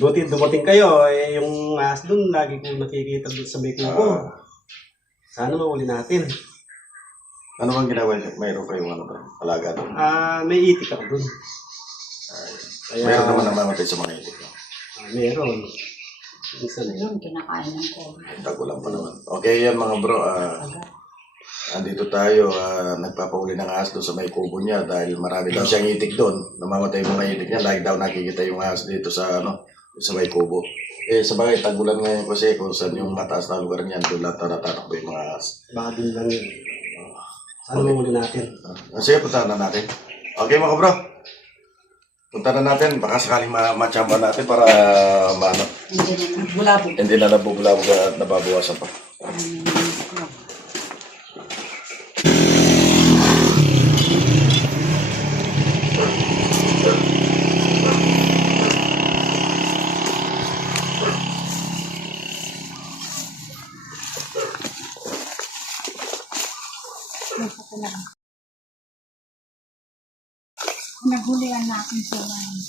Buti dumating kayo, eh, yung ahas doon, lagi ko nakikita doon sa may kubo. Sana mahuli natin. Ano bang ginagawa niyo? Mayroon kayong ano ba? Alaga doon? May itik ako doon. Kaya, Mayroon naman namamatay sa mga itik. Meron. Minsan Yun, kinakain ng ko. Tagulang pa naman. Okay yan mga bro. Andito tayo. Nagpapahuli ng ahas doon sa may kubo niya dahil marami daw siyang itik doon. Namamatay yung mga itik niya. Lagi daw nakikita yung ahas dito sa sa may kubo. Eh, sa bagay, tagulan ngayon kasi kung saan yung mataas na lugar niyan, doon lang tatatakbo yung mga ahas. baka din lang yun. Sana mahuli natin. Sige, punta na natin. Okay mga bro. Punta na natin. Baka sakaling machamba natin para maano. Hindi na bulabog. Hindi na nabubulabog at nababawasan pa. Nagulian natin sa wine.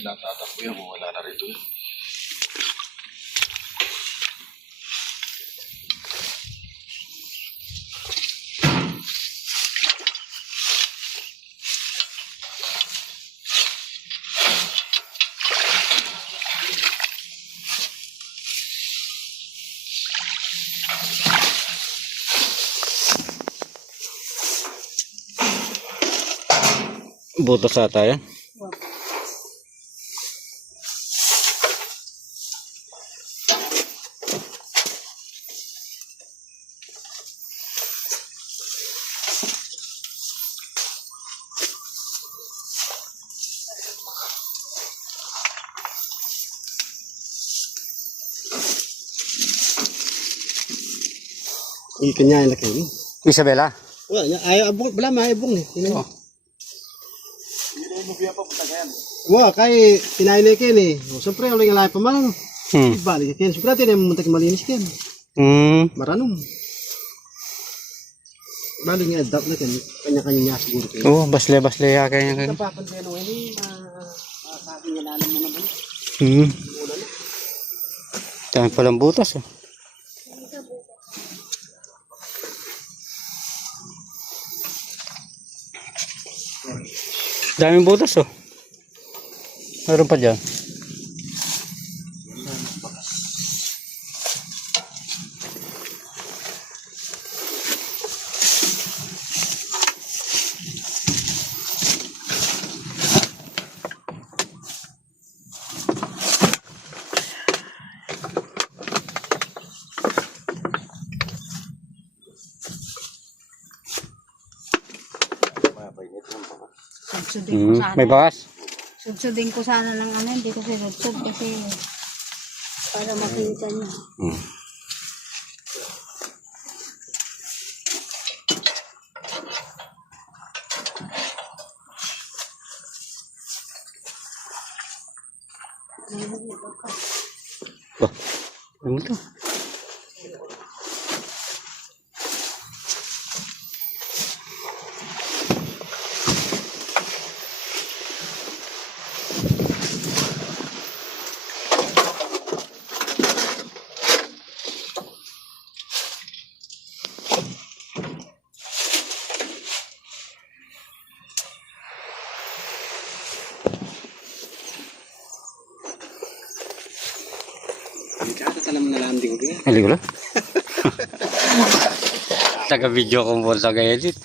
Natatakbo yan kung wala na rito. Butas ata yan. Ikan niya yung laki. Isabela. Ayaw abong, wala maibong eh. Oh. Wah, kay tinainay ken eh. Siyempre, wala nga lahat pa man. Ibalik ken. Siyempre, natin yung muntik malinis ken. Maranong. Balik nga, adapt na ken. Kanya-kanya niya siguro ken. Oh, basle-basle ya kanya. Kapapansin mo, hindi masabi niya lalam mo na ba? Dami palang butas. Oh. Daming butas oh. Meron pa dyan. Sudsudin ko sana. May bakas? Sudsudin ko sana ng ano, hindi ko sinudsud kasi para makita niya. Bah, ano ito? dingding. Hindi ko lang. Taga-video ko mo sa edit.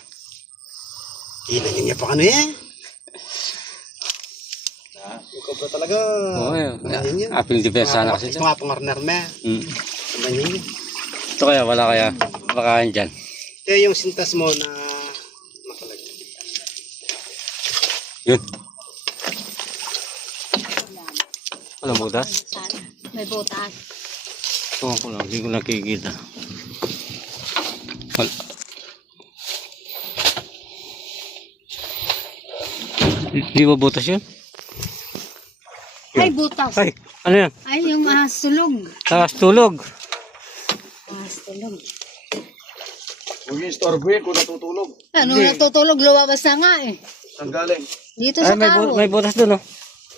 Kinagin niya pa kano eh. Ikaw ba talaga? Oo, yun. Ganyan yan. Aping depensa na kasi Gusto ito. nga pangarnar na. Ganyan yun. Ito kaya, wala kaya makain dyan. Kaya yung sintas mo na makalagay. Yun. Walang butas? Sana. May butas. Oo ko lang, hindi ko nakikita. Wala. Hindi ba butas yun? Ay, butas. Ay, ano yan? Ay, yung ahas tulog. Taas tulog. Ahas tulog. Huwag yung istorbo yun kung natutulog. Ano natutulog, lumabas na nga eh. Saan galing? Dito Ay, sa kahoy. may butas dun, oh.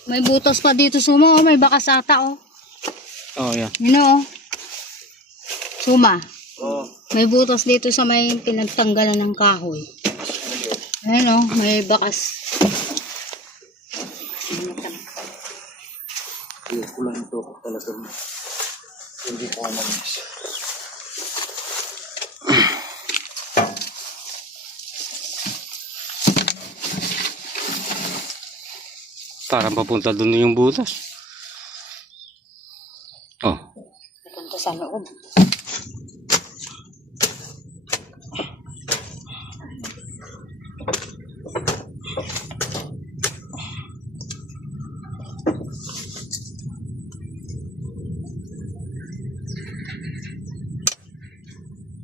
May butas pa dito sumo, oh. May bakas ata, oh. Oh, yan. Yun, oh. Suma. Oo. May butas dito sa may pinagtanggalan ng kahoy. Ayun, oh. May bakas. Yung kulang ito talagang hindi ko amamis. Parang papunta dun yung butas. Oh. Punta sa loob.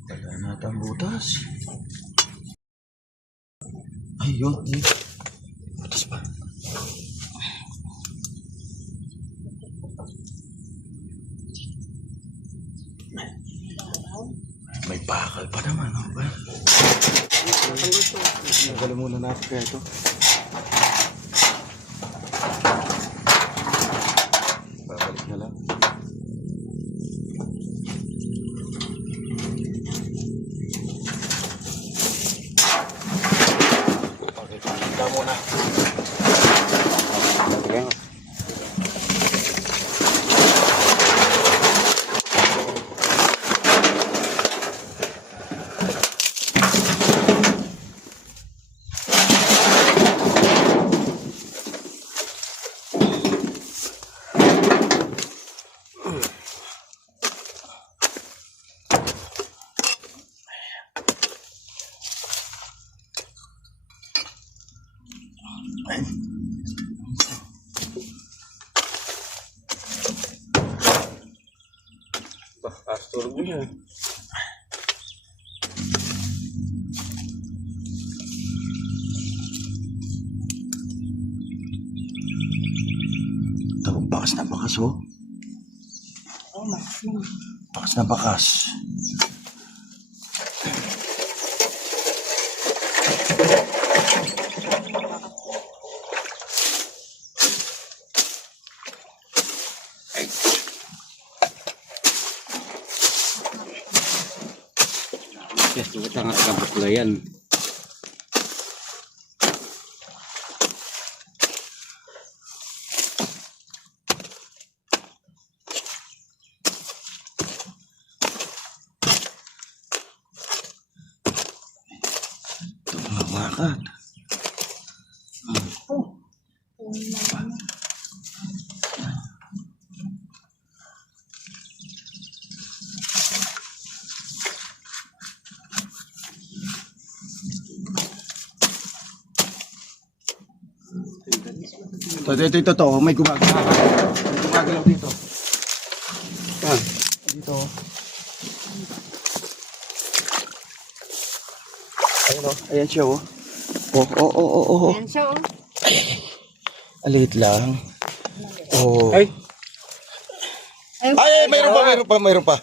Tagaan natin ang butas. Ayun. Butas pa. May bakal pa naman. Ano ba? Nagaling muna natin kaya ito. Babalik na lang. Okay, tingnan muna. Ayan. Taas tulog yun. Ito, bakas na bakas, oh. Oh, mas lang. Bakas na bakas. Yes, ito nga kabukulayan. Ito, mawakat. Ito, may gumagalaw. May gumagalaw dito. Yan, dito. Ayun, oh. Ayan siya, oh. Oh. Yan siya, oh. Alit lang. Oh. Ay! Ay, mayroon pa.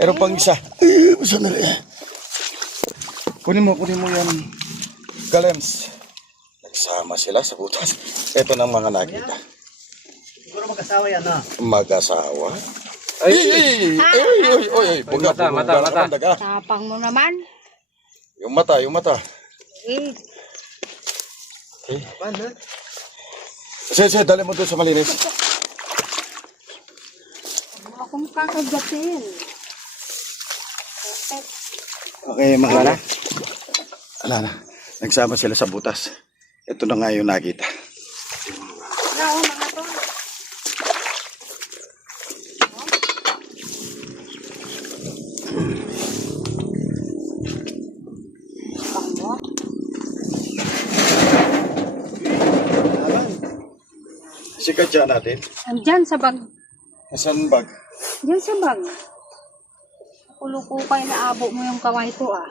Mayroon pang isa. Ay, sandali. Kunin mo yan. Galems. Nagsama sila sa butas. Ito ng mga nakita. Siguro mag-asawa yan, ha? Mag-asawa. Ay. Mata. Tapang mo naman. Yung mata. Eh, Paano? Sige, dali mo doon sa malinis. akong kakagatin. Okay, mga wala na. Nagsama sila sa butas. Ito na nga yung nakita. Oo, mga to. Sikat siya natin. Andyan sa bag. Asan bag? Diyan sa bag. Kulukukay na abo mo yung kamay ko ah.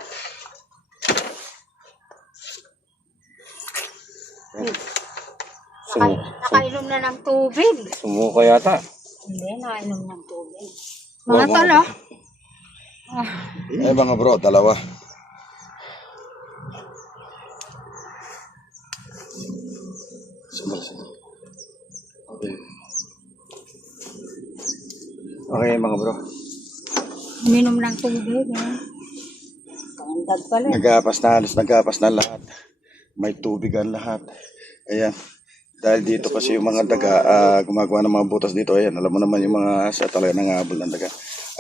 Nakainom na ng tubig. Sumuka yata. Hindi, nakainom ng tubig. Mga talo. Eh mga bro, dalawa. Okay. Okay mga bro. Uminom ng tubig eh. Pangandag pala. Nagkapas na lahat. May tubig ang lahat. Ayan. Dahil dito kasi yung mga daga, gumagawa ng mga butas dito. Ayan, alam mo naman yung mga sa talaga nangahabol ng daga.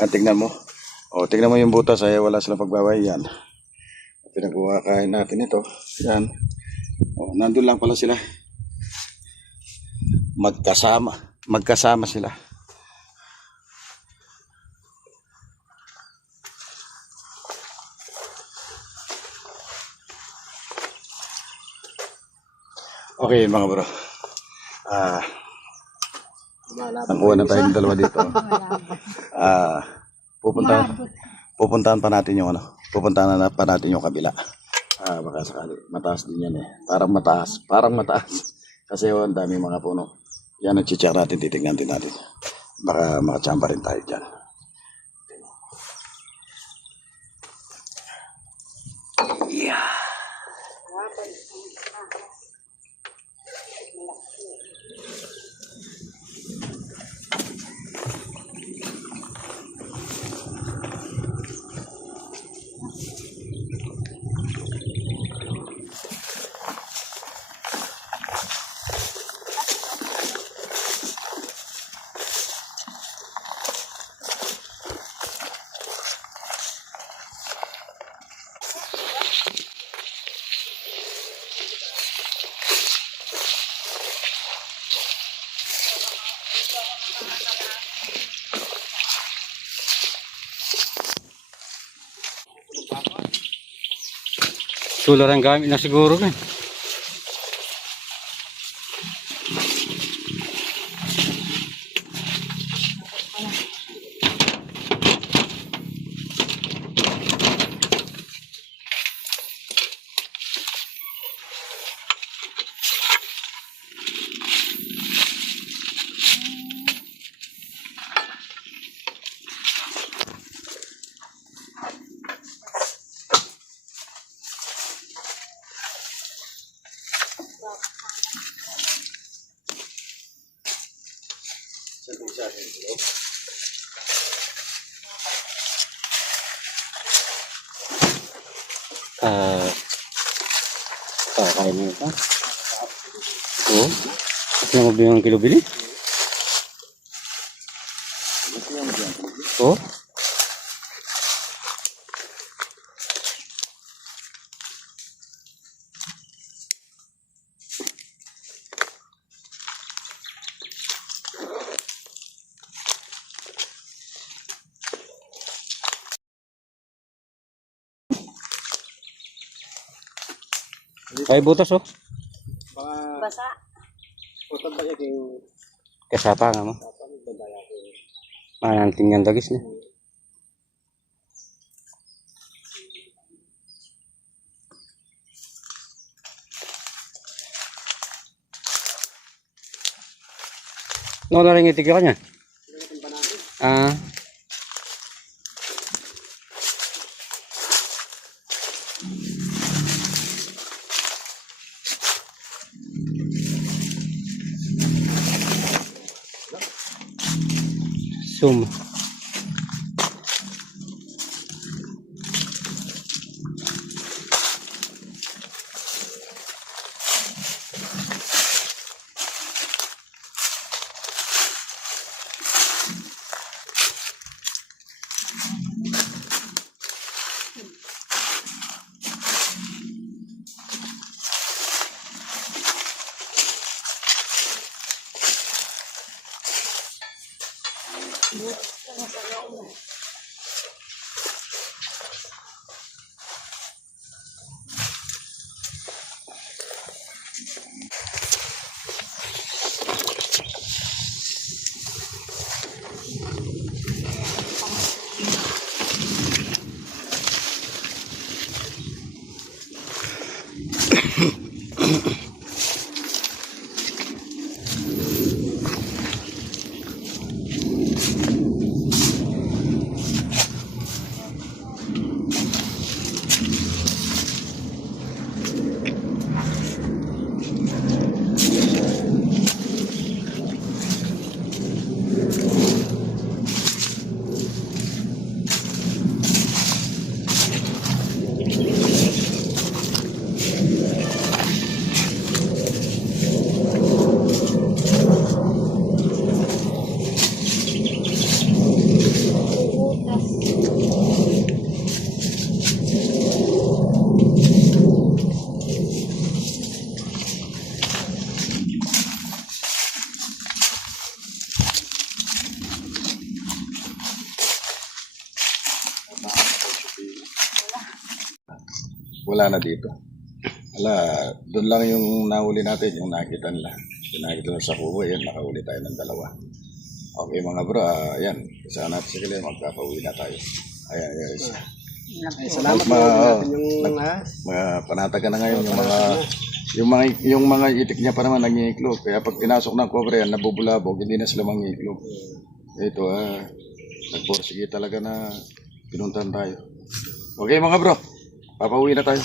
Tingnan mo. Tingnan mo yung butas. Ay, wala silang pagbabay. Yan. Pinagawa kain natin ito. Yan. Nandun lang pala sila. Magkasama sila. Okay mga bro. Nakuha na tayong dalawa dito. Pupuntahan pa natin yung pupuntahan pa natin yung kabila. Baka sakali. Mataas din yan eh. Parang mataas. Kasi ang daming mga puno. Yan ang chichak natin, titignan din natin. Baka makachamba rin tayo dyan. Yeah. Solar ang gamit na siguro kan. Kaya mo ito? Oo. At yung mabiyang kilo bili? Oo. Ay butas oh. Basa. Kasapa nga mo. Mananting yan dagis na. No, naring itig ka niya. Zoom. Wala na dito. Doon lang yung nahuli natin, yung nakita nila. Yung nakita nila sa kubo, yan, nakahuli tayo ng 2. Okay mga bro, yan. Isa natin sa kanya, magpapauwi na tayo. Ayan. Ay, salamat po natin yung Panatagan na ngayon yung mga itik niya pa naman nangingiklog. Kaya pag pinasok ng cover yan, nabubulabog, hindi na sila mangingiklog. Ito, nagporsige talaga na pinuntahan tayo. Okay mga bro, papauwi na tayo.